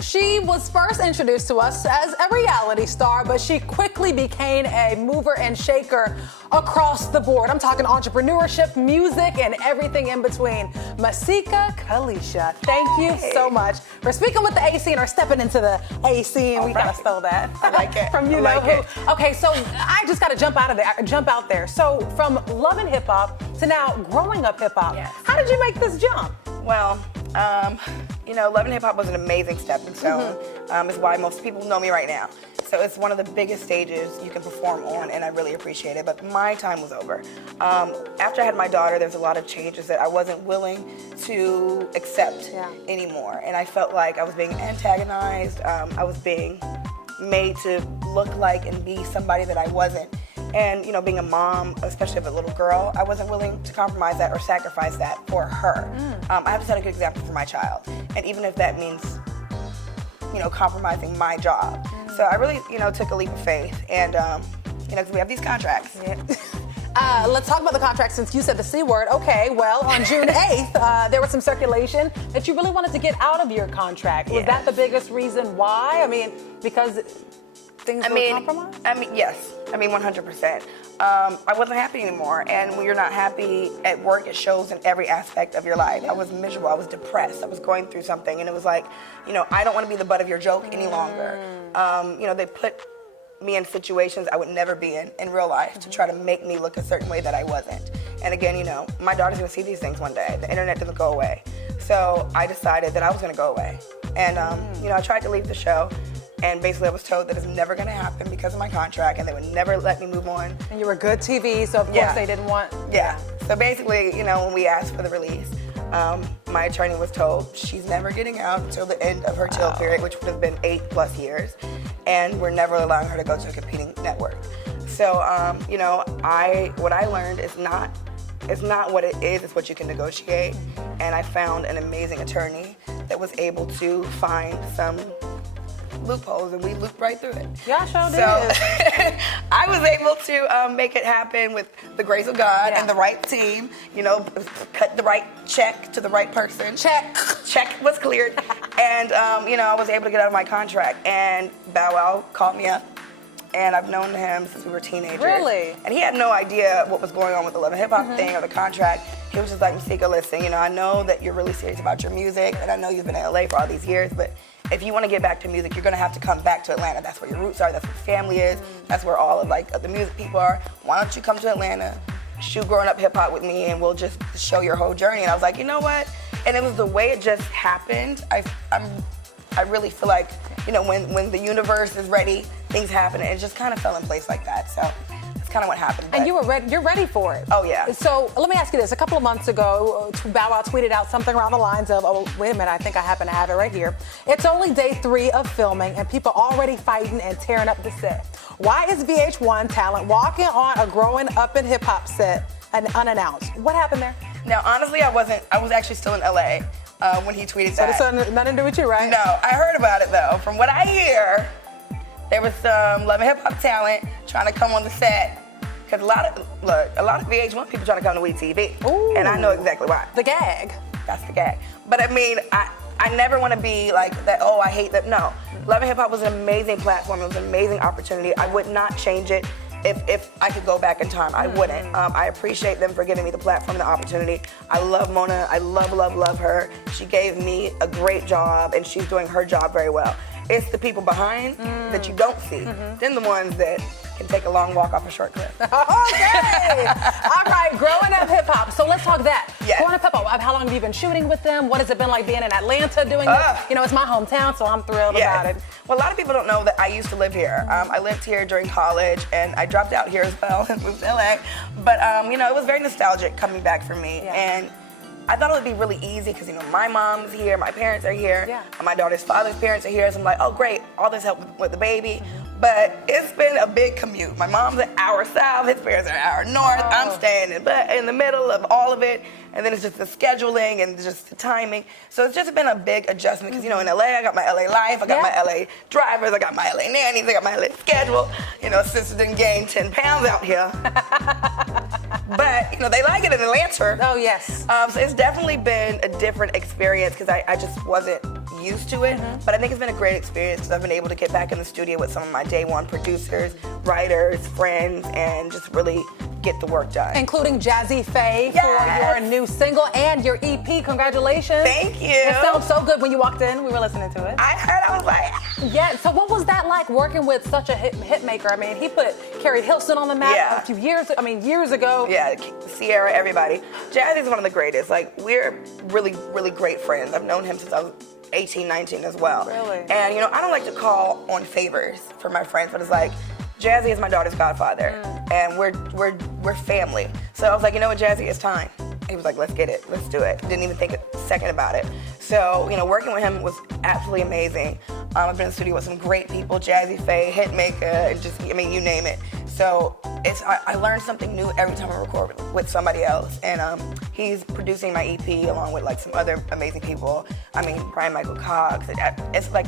she was first introduced to us as a reality star, but she quickly became a mover and shaker across the board. I'm talking entrepreneurship, music, and everything in between. Masika Kalysha, thank you so much for speaking with the A scene, or stepping into the A scene. We gotta spell that. I like it. From you know who. Okay, so I just gotta jump out there. So from loving hip hop to now growing up hip hop, yes. How did you make this jump? Well, you know, loving hip hop was an amazing stepping stone. Is why most people know me right now. So it's one of the biggest stages you can perform on, and I really appreciate it. But my time was over. After I had my daughter, there's a lot of changes that I wasn't willing to accept anymore, and I felt like I was being antagonized. I was being made to look like and be somebody that I wasn't. And you know, being a mom, especially of a little girl, I wasn't willing to compromise that or sacrifice that for her. I have to set a good example for my child, and even if that means, you know, compromising my job. So I really, you know, took a leap of faith, and you know, because we have these contracts. Let's talk about the contract, since you said the C word. Okay, well, on June 8th, there was some circulation that you really wanted to get out of your contract. Was that the biggest reason why? I mean, because things were compromised? I mean, yes. I mean, 100%. I wasn't happy anymore, and when you're not happy at work, it shows in every aspect of your life. I was miserable. I was depressed. I was going through something, and it was like, you know, I don't want to be the butt of your joke any longer. You know, they put me in situations I would never be in real life to try to make me look a certain way that I wasn't. And again, you know, my daughter's gonna see these things one day. The internet doesn't go away. So I decided that I was gonna go away. And you know, I tried to leave the show, and basically I was told that it's never gonna happen because of my contract, and they would never let me move on. And you were good TV, so of course they didn't want... So basically, you know, when we asked for the release, my attorney was told she's never getting out until the end of her chill period, which would have been 8+ years, and we're never allowing her to go to a competing network. So, you know, what I learned is it's not what it is, it's what you can negotiate. And I found an amazing attorney that was able to find some loopholes, and we looped right through it. Yeah, sure did. So I was able to make it happen with the grace of God and the right team. You know, cut the right check to the right person. Check was cleared, and you know, I was able to get out of my contract. And Bow Wow called me up, and I've known him since we were teenagers. Really? And he had no idea what was going on with the Love and Hip Hop thing or the contract. He was just like, Masika, listen, you know, I know that you're really serious about your music, and I know you've been in LA for all these years, but if you want to get back to music, you're going to have to come back to Atlanta. That's where your roots are. That's where family is. That's where all of like the music people are. Why don't you come to Atlanta, shoot growing up hip hop with me, and we'll just show your whole journey. And I was like, you know what? And it was the way it just happened. I really feel like, you know, when the universe is ready, things happen, and it just kind of fell in place like that. So that's kind of what happened. And you're ready for it. Oh, yeah. So let me ask you this. A couple of months ago, Bow Wow tweeted out something around the lines of, oh, wait a minute, I think I happen to have it right here. It's only day 3 of filming, and people already fighting and tearing up the set. Why is VH1 talent walking on a growing up in hip hop set and unannounced? What happened there? Now, honestly, I was actually still in LA when he tweeted that. So this has nothing to do with you, right? No, I heard about it though. From what I hear, there was some Love and Hip Hop talent trying to come on the set. Because a lot of VH1 people trying to come to WeTV. Ooh. And I know exactly why. The gag. That's the gag. But I mean, I never want to be like that, oh, I hate that. No. Love and Hip Hop was an amazing platform. It was an amazing opportunity. I would not change it if I could go back in time. I wouldn't. I appreciate them for giving me the platform and the opportunity. I love Mona. I love her. She gave me a great job, and she's doing her job very well. It's the people behind that you don't see. Then the ones that can take a long walk off a short cliff. Okay. All right, growing up hip hop. So let's talk that. Yes. Growing up hip hop, how long have you been shooting with them? What has it been like being in Atlanta doing this? You know, it's my hometown, so I'm thrilled about it. Well, a lot of people don't know that I used to live here. I lived here during college, and I dropped out here as well and moved to LA. But, you know, it was very nostalgic coming back for me. And I thought it would be really easy because, you know, my mom's here, my parents are here, and my daughter's father's parents are here. So I'm like, oh, great, all this help with the baby. But it's been a big commute. My mom's an hour south, his parents are an hour north. I'm staying in the middle of all of it. And then it's just the scheduling and just the timing. So it's just been a big adjustment because, you know, in LA, I got my LA life, I got my LA drivers, I got my LA nannies, I got my LA schedule. You know, sister didn't gain 10 pounds out here. But, you know, they like it in Atlanta. Oh, yes. So it's definitely been a different experience because I just wasn't used to it, but I think it's been a great experience because I've been able to get back in the studio with some of my day one producers, writers, friends, and just really get the work done. Including Jazzy Faye for your new single and your EP. Congratulations. Thank you. It sounds so good when you walked in. We were listening to it. I heard, I was like... Yeah, so what was that like working with such a hit maker? I mean, he put Carrie Hilson on the map a few years ago. Yeah, Sierra, everybody. Jazzy's one of the greatest. Like, we're really, really great friends. I've known him since I was 18, 19 as well. Really? And, you know, I don't like to call on favors for my friends, but it's like, Jazzy is my daughter's godfather, and we're family. So I was like, you know what, Jazzy, it's time. He was like, let's get it, let's do it. Didn't even think a second about it. So, you know, working with him was absolutely amazing. I've been in the studio with some great people, Jazzy Faye, Hitmaker, and just, I mean, you name it. So I learned something new every time I record with somebody else. And he's producing my EP along with like some other amazing people. I mean, Brian Michael Cox. It's like,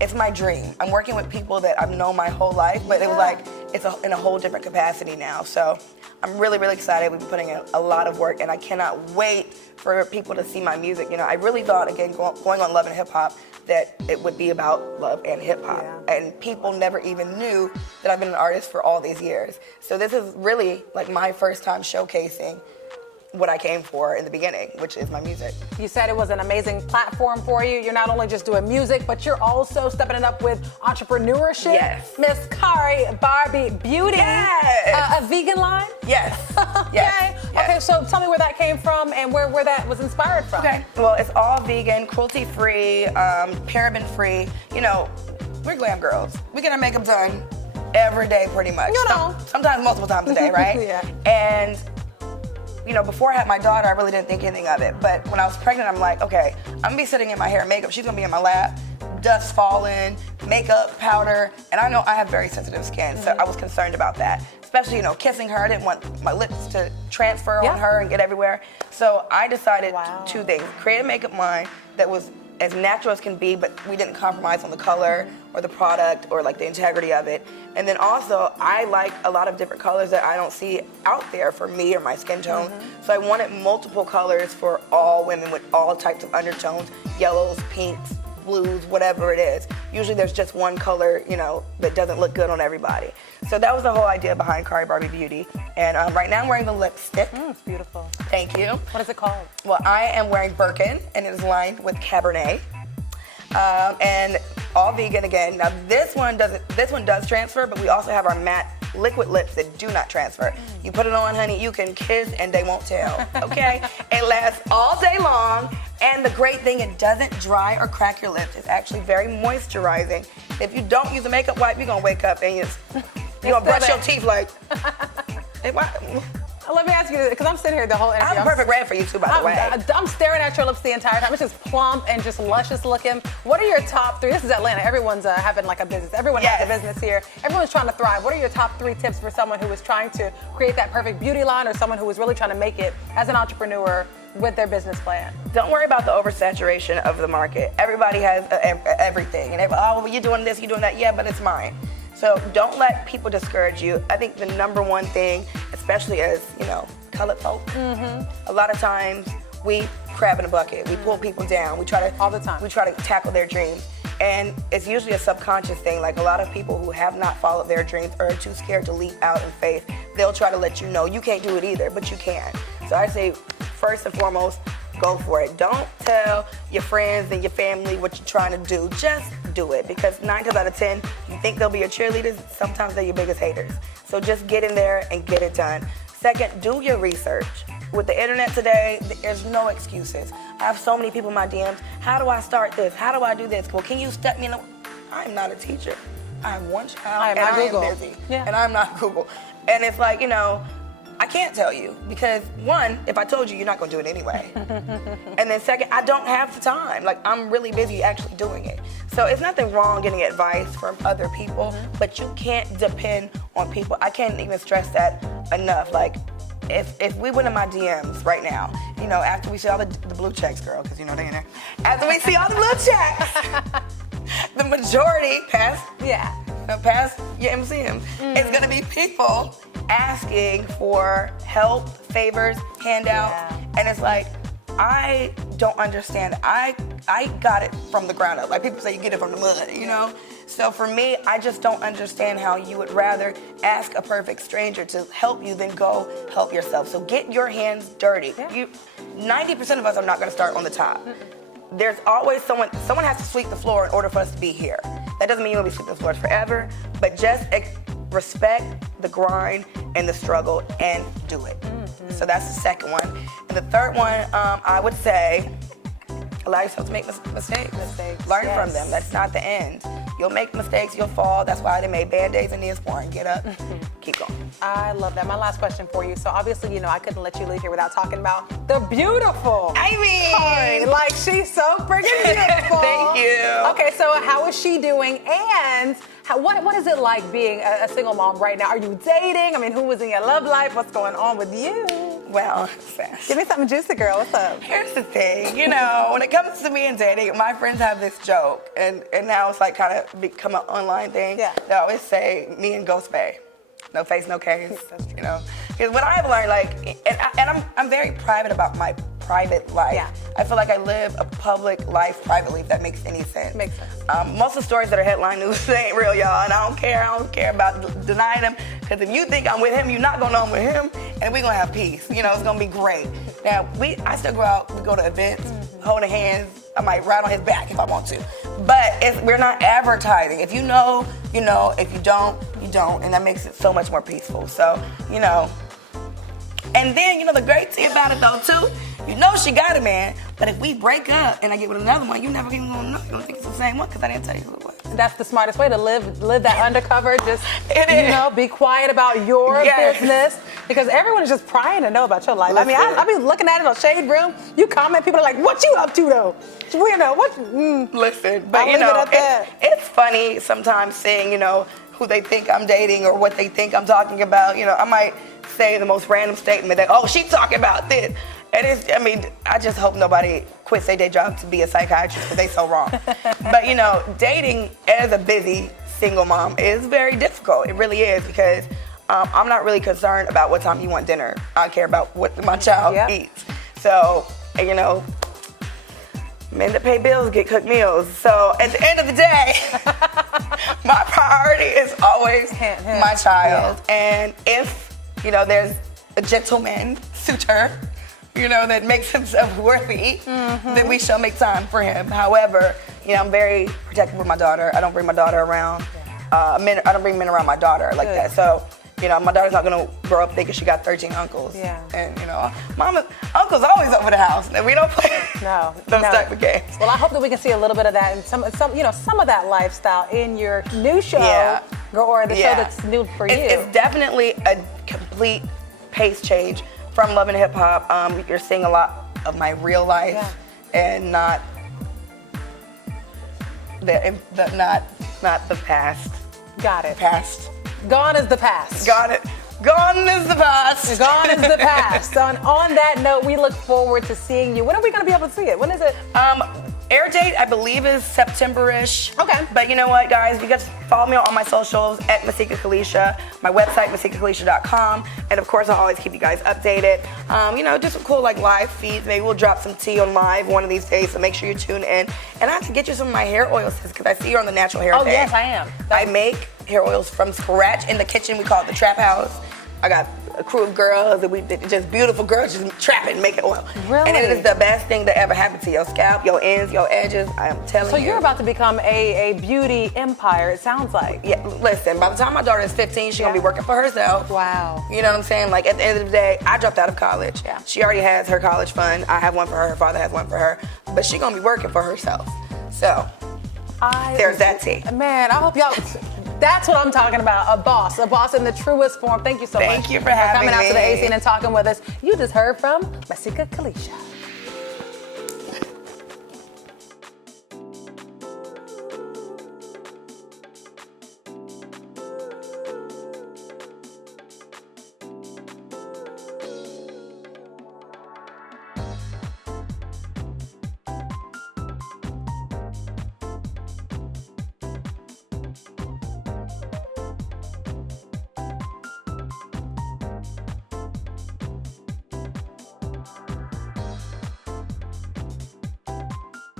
it's my dream. I'm working with people that I've known my whole life, but it was like, it's in a whole different capacity now. So I'm really, really excited. We've been putting in a lot of work, and I cannot wait for people to see my music. You know, I really thought, again, going on Love and Hip Hop, that it would be about love and hip hop. Yeah. And people never even knew that I've been an artist for all these years. So this is really like my first time showcasing what I came for in the beginning, which is my music. You said it was an amazing platform for you. You're not only just doing music, but you're also stepping it up with entrepreneurship. Yes. Miss Kari Barbie Beauty. Yes. A vegan line? Yes. Okay. Yes. Okay, so tell me where that came from and where that was inspired from. Okay. Well, it's all vegan, cruelty-free, paraben-free. You know, we're glam girls. We get our makeup done every day pretty much. You know. Sometimes multiple times a day, right? Yeah. And you know, before I had my daughter, I really didn't think anything of it. But when I was pregnant, I'm like, okay, I'm gonna be sitting in my hair and makeup. She's gonna be in my lap, dust falling, makeup, powder. And I know I have very sensitive skin, so I was concerned about that. Especially, you know, kissing her. I didn't want my lips to transfer on her and get everywhere. So I decided two things. Create a makeup line that was as natural as can be, but we didn't compromise on the color or the product or like the integrity of it. And then also, I like a lot of different colors that I don't see out there for me or my skin tone. So I wanted multiple colors for all women with all types of undertones, yellows, pinks, blues, whatever it is. Usually there's just one color, you know, that doesn't look good on everybody. So that was the whole idea behind Kari Barbie Beauty. And right now I'm wearing the lipstick. It's beautiful. Thank you. What is it called? Well, I am wearing Birkin, and it is lined with Cabernet. And all vegan again. Now this one does transfer, but we also have our matte liquid lips that do not transfer. You put it on, honey, you can kiss and they won't tell, okay? It lasts all day long, and the great thing, it doesn't dry or crack your lips. It's actually very moisturizing. If you don't use a makeup wipe, you're gonna wake up and you're gonna brush your teeth like, hey, what? Let me ask you this, because I'm sitting here the whole interview. I'm a perfect red for you too, by the way. I'm staring at your lips the entire time. It's just plump and just luscious looking. What are your top three? This is Atlanta. Everyone's having like a business. Everyone has a business here. Everyone's trying to thrive. What are your top three tips for someone who is trying to create that perfect beauty line, or someone who is really trying to make it as an entrepreneur with their business plan? Don't worry about the oversaturation of the market. Everybody has everything. And well, you're doing this, you're doing that. Yeah, but it's mine. So don't let people discourage you. I think the number one thing, especially as, you know, colored folk, a lot of times we crab in a bucket. We pull people down. We try to all the time. We try to tackle their dreams. And it's usually a subconscious thing. Like a lot of people who have not followed their dreams or are too scared to leap out in faith, they'll try to let you know you can't do it either, but you can. So I say, first and foremost, go for it. Don't tell your friends and your family what you're trying to do. Just do it, because 9 times out of 10, you think they'll be your cheerleaders, sometimes they're your biggest haters. So just get in there and get it done. Second, do your research. With the internet today, there's no excuses. I have so many people in my DMs, how do I start this? How do I do this? Well, can you step me in the... I'm not a teacher. I have one child, and I am busy. And I'm not Google. And it's like, you know, I can't tell you, because one, if I told you, you're not gonna do it anyway. And then second, I don't have the time. Like, I'm really busy actually doing it. So it's nothing wrong getting advice from other people, but you can't depend on people. I can't even stress that enough. Like, if we went in my DMs right now, you know, after we see all the blue checks, girl, because you know they're in there. After we see all the blue checks, the majority past your MCM is gonna be people asking for help, favors, handout, and it's like, I don't understand. I got it from the ground up. Like people say, you get it from the mud, you know? So for me, I just don't understand how you would rather ask a perfect stranger to help you than go help yourself. So get your hands dirty. Yeah. 90% of us are not gonna start on the top. There's always someone has to sweep the floor in order for us to be here. That doesn't mean you'll be sweeping the floors forever, but just respect the grind and the struggle and do it. So that's the second one. And the third one, I would say, allow yourself to make mistakes. Learn from them. That's not the end. You'll make mistakes, you'll fall. That's why they made Band-Aids and Neosporin. Get up, keep going. I love that. My last question for you. So obviously, you know, I couldn't let you leave here without talking about the beautiful Tori. Like, she's so freaking beautiful. Thank you. Okay, so how is she doing? And what is it like being a single mom right now? Are you dating? I mean, who was in your love life? What's going on with you? Well, give me something juicy, girl. What's up? Here's the thing, you know, when it comes to me and dating, my friends have this joke, and now it's like kind of become an online thing. Yeah. They always say, me and Ghost Bae. No face, no case, you know. Because what I've learned, like, and I'm very private about my private life. Yeah. I feel like I live a public life privately, if that makes any sense. Makes sense. Most of the stories that are headline news, they ain't real, y'all, and I don't care about denying them, because if you think I'm with him, you're not gonna know I'm with him, and we're gonna have peace. You know, it's gonna be great. Now, I still go out, we go to events, holding hands. I might ride on his back if I want to. But we're not advertising. If you know, you know. If you don't, you don't. And that makes it so much more peaceful. So, you know. And then, you know, the great thing about it, though, too, you know she got a man, but if we break up and I get with another one, you never even gonna know. You don't think it's the same one because I didn't tell you who it was. That's the smartest way to live that undercover. Just, you know, be quiet about your business. Because everyone is just prying to know about your life. Listen. I mean, I be looking at it on Shade Room. You comment, people are like, what you up to, though? You know, what? Listen, but you know, it's funny sometimes seeing, you know, who they think I'm dating or what they think I'm talking about. You know, I might say the most random statement that, oh, she's talking about this. And I mean, I just hope nobody quits their day job to be a psychiatrist because they so wrong. But, you know, dating as a busy single mom is very difficult. It really is, because I'm not really concerned about what time you want dinner. I care about what my child eats. So, you know, men that pay bills get cooked meals. So at the end of the day, my priority is always my child. And if, you know, there's a gentleman suitor, you know, that makes himself worthy, then we shall make time for him. However, you know, I'm very protective with my daughter. I don't bring my daughter around men. I don't bring men around my daughter like that. So, you know, my daughter's not gonna grow up thinking she got 13 uncles. Yeah. And you know, uncle's always over the house, and we don't play those type of games. Well, I hope that we can see a little bit of that and some of that lifestyle in your new show, or the show that's new for you. It's definitely a complete pace change from Love and Hip Hop. You're seeing a lot of my real life, and not the past. Got it. Past. Gone is the past. Got it. Gone is the past. Gone is the past. On that note, we look forward to seeing you. When are we going to be able to see it? When is it? Air date, I believe, is September-ish. Okay. But you know what, guys? You guys follow me on my socials at Masika Kalysha, my website, MasikaKalysha.com. And of course, I'll always keep you guys updated. You know, just some cool like live feeds. Maybe we'll drop some tea on live one of these days, so make sure you tune in. And I have to get you some of my hair oils, because I see you're on the natural hair thing. Yes, I am. I make hair oils from scratch in the kitchen. We call it the Trap House. I got a crew of girls, and we just beautiful girls just trapping and making oil. Really? And it is the best thing that ever happened to your scalp, your ends, your edges. I am telling you. So you're about to become a beauty empire, it sounds like. Yeah, listen, by the time my daughter is 15, she's gonna be working for herself. Wow. You know what I'm saying? Like, at the end of the day, I dropped out of college. Yeah. She already has her college fund. I have one for her father has one for her. But she's gonna be working for herself. So, there's that tea. Man, I hope y'all... That's what I'm talking about, a boss in the truest form. Thank you so much. Thank you for having coming out me. to the AC and talking with us. You just heard from Masika Kalysha.